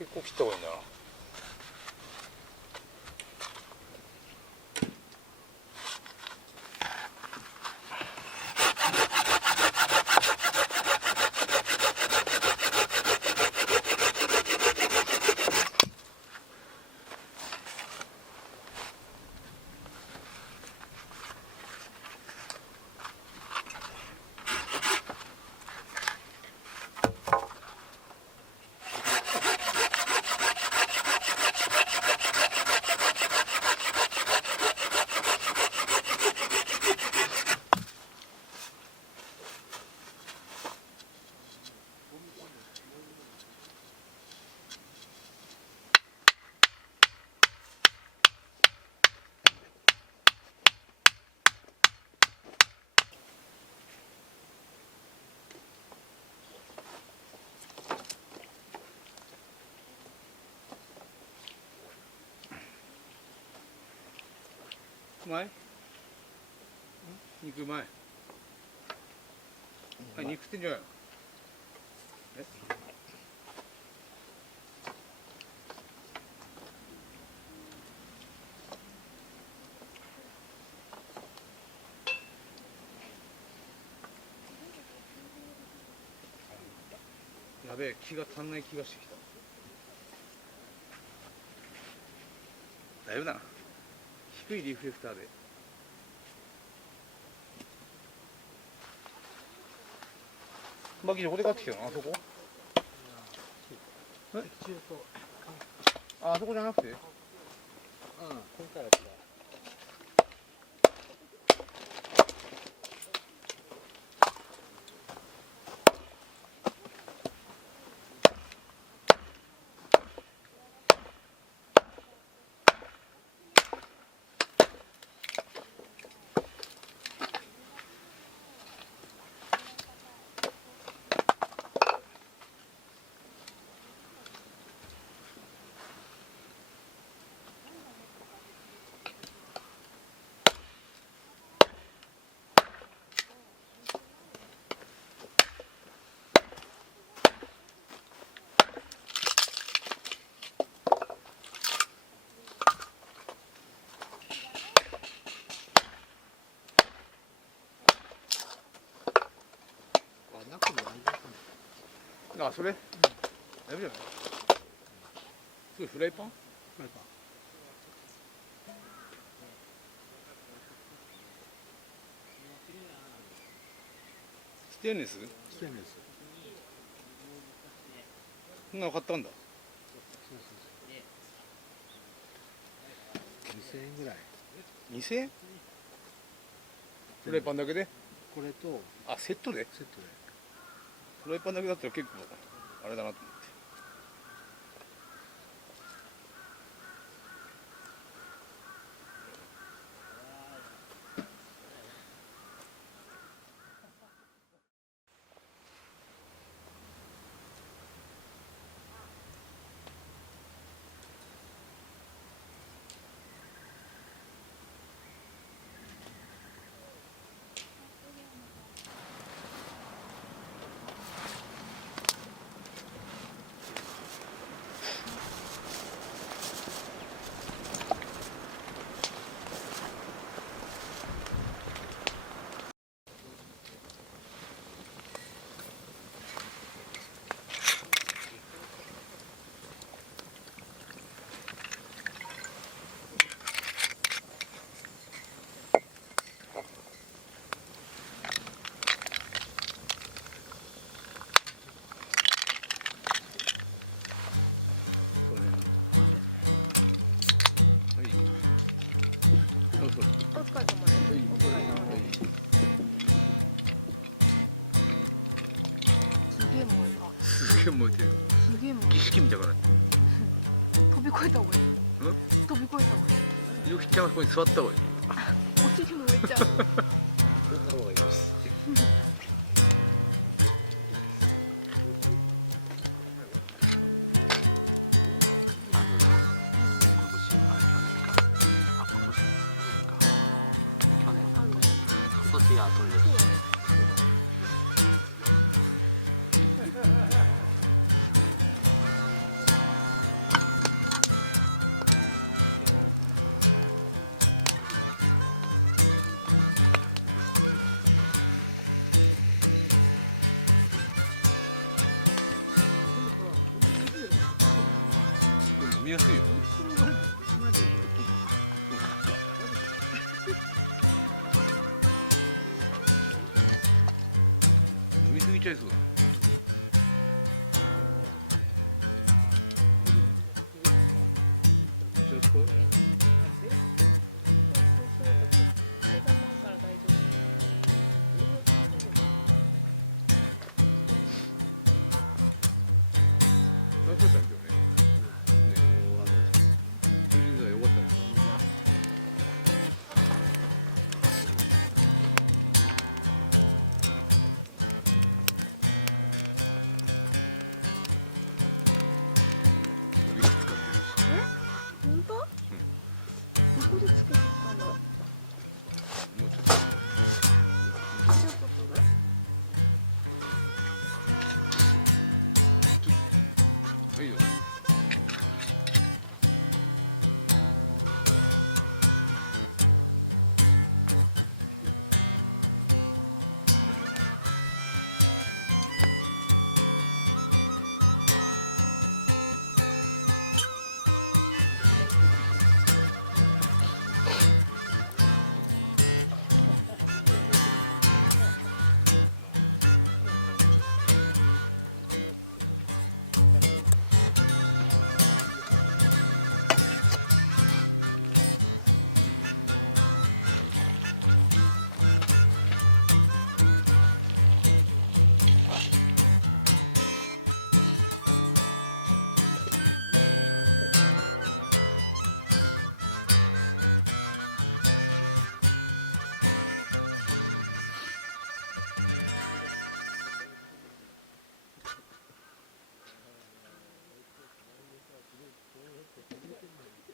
結構切った方がいいんだな。うまい？肉うまい。あ、肉ってんじゃない。やべえ、気が足んない気がしてきた。だいぶだな。低いリフレクターで。バキどこで買ってきたの？あそこ？え？あそこじゃなくて？うん、今回は違う。なくもないですね。あ、それ？だいぶじゃない？それフライパン？フライパン。ステンレス？ステンレス。そんなの買ったんだ。そう2000円ぐらい。2000円？フライパンだけで？これとあ、セットで？セットで。フライパンだけだったら結構あれだなと思って。すげえ燃えてる。儀式みたいな。飛び越えた方がいい。飛び越えた方がいい。ゆきちゃんはここに座った方がいい。お尻燃えちゃう。座った方がいいです。こうやって飛び出てんのに